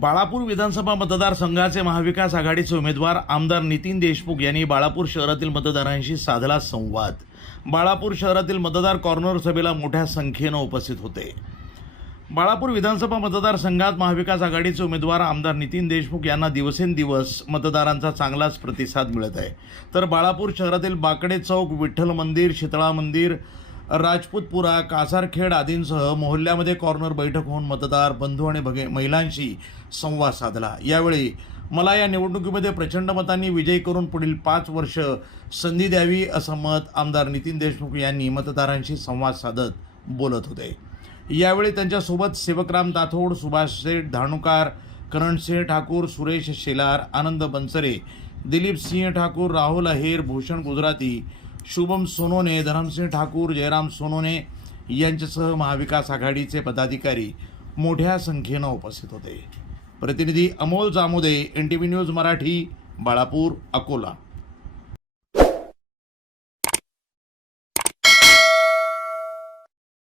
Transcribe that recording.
बाळापूर विधानसभा मतदारसंघाचे महाविकास आघाडीचे उमेदवार आमदार नितीन देशमुख यांनी बाळापूर शहरातील मतदारांशी साधला संवाद. बाळापूर शहरातील मतदार कॉर्नर सभेला मोठ्या संख्येनं उपस्थित होते. बाळापूर विधानसभा मतदारसंघात महाविकास आघाडीचे उमेदवार आमदार नितीन देशमुख यांना दिवसेंदिवस मतदारांचा चांगलाच प्रतिसाद मिळत आहे. तर बाळापूर शहरातील बाकडे चौक विठ्ठल मंदिर शीतळा मंदिर राजपूतपुरा कासारखेड आदींसह मोहल्ल्यामध्ये कॉर्नर बैठक होऊन मतदार बंधू आणि भगे महिलांशी संवाद साधला. यावेळी मला या निवडणुकीमध्ये प्रचंड मतांनी विजयी करून पुढील पाच वर्ष संधी द्यावी असं मत आमदार नितीन देशमुख यांनी मतदारांशी संवाद साधत बोलत होते. यावेळी त्यांच्यासोबत सेवकराम दाथोड सुभाष शेठ धाणुकार करणसिंह ठाकूर सुरेश शेलार आनंद बनसरे दिलीप सिंह ठाकूर राहुल अहेर भूषण गुजराती शुभम सोनोने धरमसिंह ठाकूर जयराम सोनोने यांच्यासह महाविकास आघाडीचे पदाधिकारी मोठ्या संख्येनं उपस्थित होते. प्रतिनिधी Amol Jamode N T V news Marathi Balapur Akola.